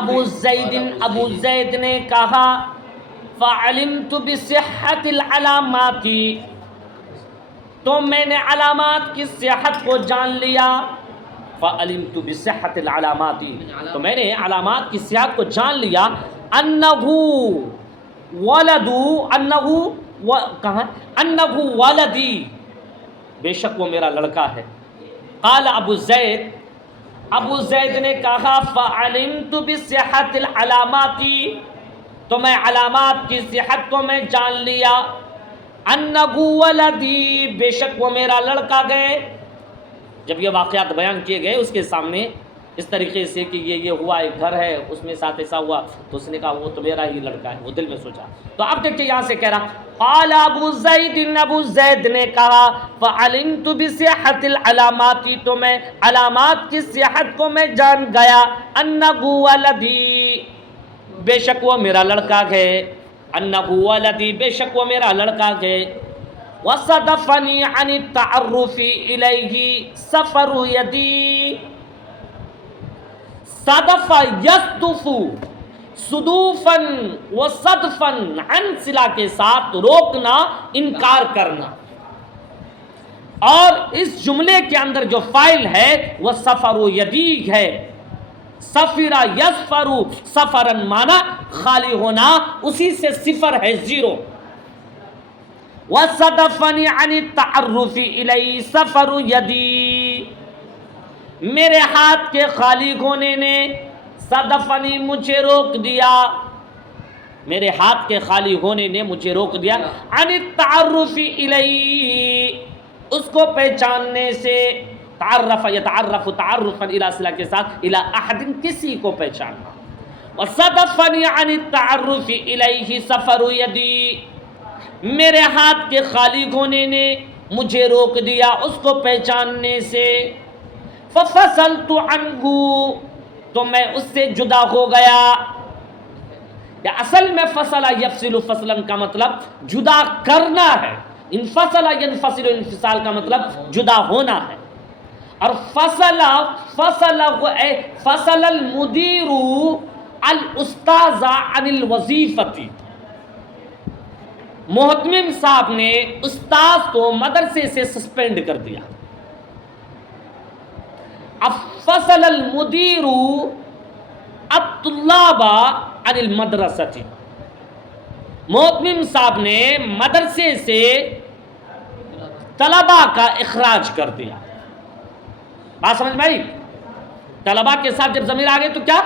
ابو زید نے کہا فعلمت بصحت العلامات، تو میں نے علامات کی صحت کو جان لیا. فعلمت بصحت العلامات، تو میں نے علامات کی صحت کو جان لیا. انہ ولدی، بے شک وہ میرا لڑکا ہے. قال ابو زید نے کہا فعلمت بصحت العلامات، تو میں علامات کی صحت کو میں جان لیا. انہ ولدی، بے شک وہ میرا لڑکا گئے. جب یہ واقعات بیان کیے گئے اس کے سامنے اس طریقے سے کہ یہ ہوا، ایک گھر ہے اس میں ساتھ ایسا ہوا، تو اس نے کہا وہ تو میرا ہی لڑکا ہے، وہ دل میں سوچا. تو اب دیکھیں یہاں سے کہہ رہا قال ابو زید نے کہا فعلمت بصحت العلامات، تو میں علامات کی صحت کو میں جان گیا. انہ ولدی، بے شک وہ میرا لڑکا ہے. انہ ولدی، بے شک وہ میرا لڑکا ہے. وصدفنی عن التعرف الیہ سفر یدی. صدف یصدف، صدوفاً و صدفاً، عن صلہ کے ساتھ روکنا، انکار کرنا. اور اس جملے کے اندر جو فاعل ہے وہ سفر یدی ہے. سفر یسفر، سفرن مانا خالی ہونا، اسی سے صفر ہے، زیرو. وصدفنی عن التعرف الی سفر یدی، میرے ہاتھ کے خالی ہونے نے، صدفنی مجھے روک دیا، میرے ہاتھ کے خالی ہونے نے مجھے روک دیا. عن التعرف الی، اس کو پہچاننے سے. تعرف یتعرف تعرفا الی صلہ کے ساتھ، الی احد، کسی کو پہچاننا. وصدفنی عن التعرف الیہ سفر یدی، میرے ہاتھ کے خالی ہونے نے مجھے روک دیا اس کو پہچاننے سے. ففصلت عنہ، تو میں اس سے جدا ہو گیا. یا اصل میں فصل یفصل فصلا کا مطلب جدا کرنا ہے. انفصل ینفصل انفصال کا مطلب جدا ہونا ہے. اور فصل المدیر الاستاذ عن الوظیفۃ، محتمم صاحب نے استاذ کو مدرسے سے سسپینڈ کر دیا. اب فصل المدیر الطلاب عن المدرسۃ، محتمم صاحب نے مدرسے سے طلباء کا اخراج کر دیا. بات سمجھ میں آئی؟ طلباء کے ساتھ جب ضمیر آ گئے تو کیا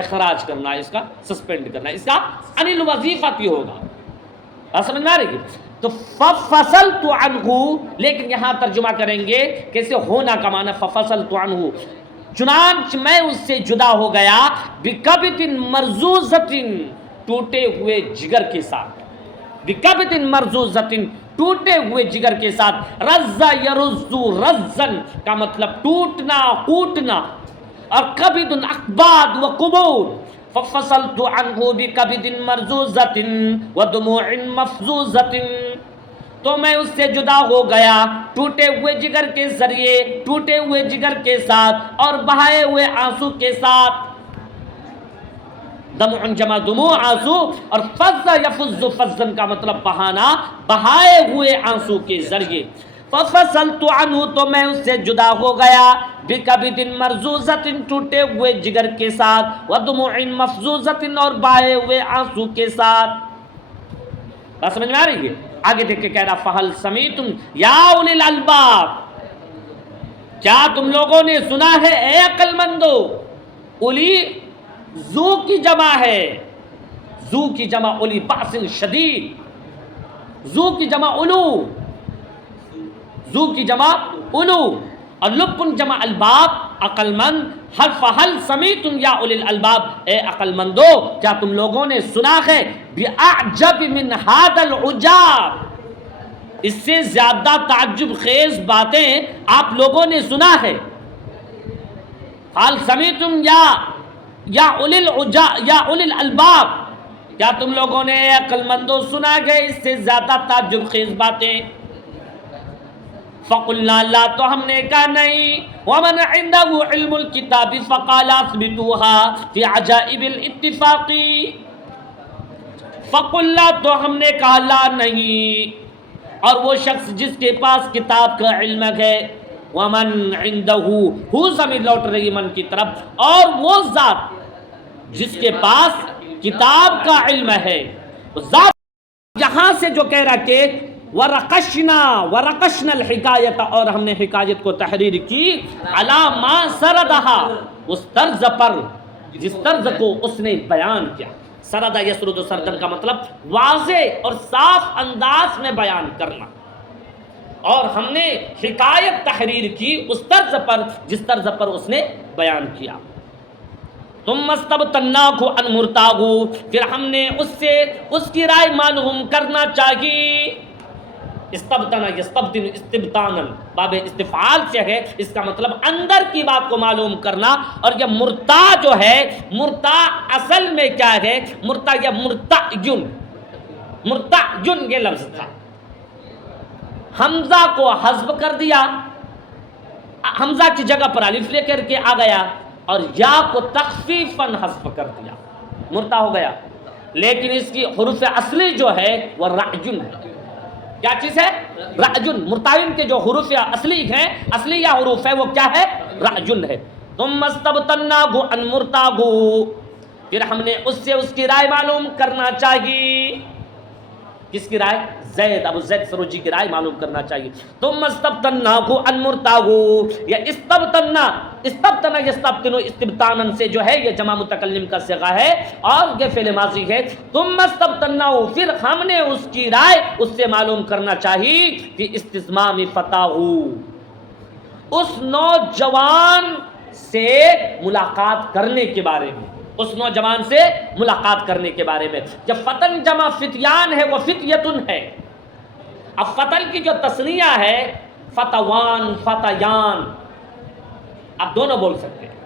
اخراج کرنا ہے، اس کا سسپینڈ کرنا ہے، اس کا عن الوظیفۃ ہوگا. بات سمجھ میں آ رہی ہے؟ تو ففصلت عنہ، لیکن یہاں ترجمہ کریں گے کیسے ہونا کا معنی ففصلت عنہ، چنانچہ میں اس سے جدا ہو گیا. بکبد مرزوزۃ، ٹوٹے ہوئے جگر کے ساتھ. بکبد مرزوزۃ، ٹوٹے ہوئے جگر کے ساتھ. رز یرز رزن کا مطلب ٹوٹنا، کوٹنا. اور کبد اقباد و قبور. ففصلت عنہ بکبد مرزوزۃ ودموع مفزوزۃ، تو میں اس سے جدا ہو گیا ٹوٹے ہوئے جگر کے ذریعے، ٹوٹے ہوئے جگر کے ساتھ اور بہائے ہوئے آنسو کے ساتھ. دمع جمع دموع، آنسو. اور فز یفز فزن کا مطلب بہانا، بہائے ہوئے آنسو کے ذریعے. ففصلت عنہ، تو میں اس سے جدا ہو گیا. بکبد مرزوزۃ، ٹوٹے ہوئے جگر کے ساتھ. ودموع مفزوزۃ، اور بہائے ہوئے آنسو کے ساتھ. بات سمجھ میں آ رہی ہے؟ آگے دیکھ کے کہہ رہا فہل سمیتم یا اولی الالباب، کیا تم لوگوں نے سنا ہے اے عقل مندو. اولی ذو کی جمع ہے، ذو کی جمع اولی باس شدید، ذو کی جمع اولو، ذو کی جمع اولو، اور لبن جمع الباب، عقل مند. فہل سمیتم یا اولی الالباب، اے عقل مندو کیا تم لوگوں نے سنا ہے بِأَعْجَبِ مِنْ هَذَا الْعُجَابِ، اس سے زیادہ تعجب خیز باتیں آپ لوگوں نے سنا ہے. فہل سمیتم یا اولی الالباب، کیا تم لوگوں نے عقل مندوں سنا گئے اس سے زیادہ تعجب خیز باتیں. فقلنا لا، تو ہم نے کہا نہیں، ومن عنده علم الکتاب فقال اثبتوها فی عجائب الاتفاق، فقلنا تو ہم نے کہا لا نہیں، اور وہ شخص جس کے پاس کتاب کا علم ہے، ومن عنده ہو ضمیر لوٹ رہی من کی طرف، اور وہ ذات جس کے پاس کتاب کا علم ہے، ذات یہاں سے جو کہہ رہا کہ ورقشنا الحکایت، اور ہم نے حکایت کو تحریر کی، علی ما سردہا، اس طرز پر جس طرز کو اس نے بیان کیا۔ سردہ یسرد و سردن کا مطلب واضح اور صاف انداز میں بیان کرنا، اور ہم نے حکایت تحریر کی اس طرز پر جس طرز پر اس نے بیان کیا۔ ثم استبطناہ عن مرتاہ، پھر ہم نے اس سے اس کی رائے معلوم کرنا چاہیے۔ استبطنا یستبطن استبطانا باب استفعال سے ہے، اس کا مطلب اندر کی بات کو معلوم کرنا۔ اور یہ مرتا جو ہے، مرتا اصل میں کیا ہے؟ مرتا یا مرتعین یہ لفظ تھا، حمزہ کو حذف کر دیا، حمزہ کی جگہ پر الف لے کر کے آ گیا، اور یا کو تخفیفاً حذف کر دیا، مرتا ہو گیا۔ لیکن اس کی حروف اصلی جو ہے وہ رعجن ہے۔ کیا چیز ہے؟ رعجن۔ مرتعین کے جو حروف اصلی ہیں، اصلی یا حروف ہے، وہ کیا ہے؟ رعجن ہے۔ ثم استبطناہ عن مرتاہ، پھر ہم نے اس سے اس کی رائے معلوم کرنا چاہیے۔ کس کی رائے؟ زید، ابو زید سروجی کی رائے معلوم کرنا چاہیے۔ ثم استبطناہ عن مرتاہ، یا استبطنا یستبطن استبطانا سے جو ہے یہ جمع متکلم کا صیغہ ہے، اور یہ فعل ماضی ہے۔ ثم استبطناہ، پھر ہم نے اس کی رائے اس سے معلوم کرنا چاہیے کہ استزمام فتاہ، اس نوجوان سے ملاقات کرنے کے بارے میں، اس نوجوان سے ملاقات کرنے کے بارے میں۔ جب فتن جمع فتیان ہے، وہ فتیتن ہے۔ اب فتن کی جو تثنیہ ہے، فتوان، فتیان، آپ دونوں بول سکتے ہیں۔